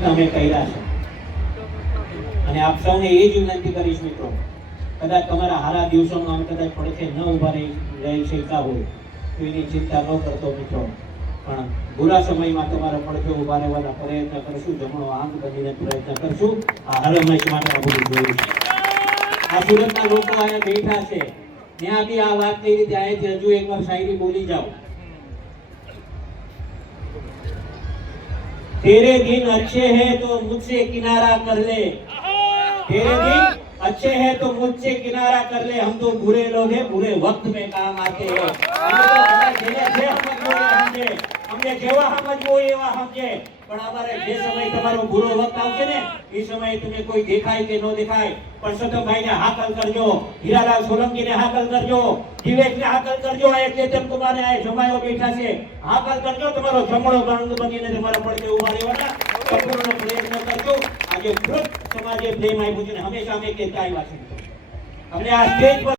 પ્રયત્ન અમે કર્યા છે અને આપ સૌને એ જ વિનંતી કરીશ મિત્રો, કદાચ તમારા હારા દિવસોમાં અમે કદાચ પડખે ન ઉભા રહી શકતા હોય તો એની ચિંતા ન કરતો મિત્રો, પણ બુરા સમયમાં તમારા પડખે ઉભા રહેવાના પ્રયત્ન કરશું, જમણો આંખ બનીને પ્રયત્ન કરશું. આ હરમેશ માટે આ બધું જોયું છે. આ સુરતના લોકો અહીંયા બેઠા છે, ત્યાં બી આ વાત થઈ રીતે અહીંથી હજુ એકવાર શાયરી બોલી જાઓ. तेरे दिन अच्छे हैं तो मुझसे किनारा कर ले, तेरे दिन अच्छे हैं तो मुझसे किनारा कर ले, हम तो बुरे लोग हैं, बुरे वक्त में काम आते हैं. हमने जेवा समझવો એવા સમજે, પણ અમારે જે સમય તમારો બુરો વખત આવશે ને એ સમયે તમે કોઈ દેખાય કે ન દેખાય, પરસોત્તમભાઈ ને હાકલ કરજો, હીરાલાલ સોલંકી ને હાકલ કરજો, દિવેશ ને હાકલ કરજો, આ ચેતન કુમાર ને આ જમાયો બેઠા છે, હાકલ કરજો. તમારો જમણો ગંગ બનીને તમારા પડખે ઉભા રહેવાના સંપૂર્ણ પ્રયત્ન કરજો. આજે વૃદ્ધ સમાજે પ્રેમ આપ્યું છે ને હંમેશા અમે કહેતા આવ્યા છીએ, અમને આ સ્ટેજ પર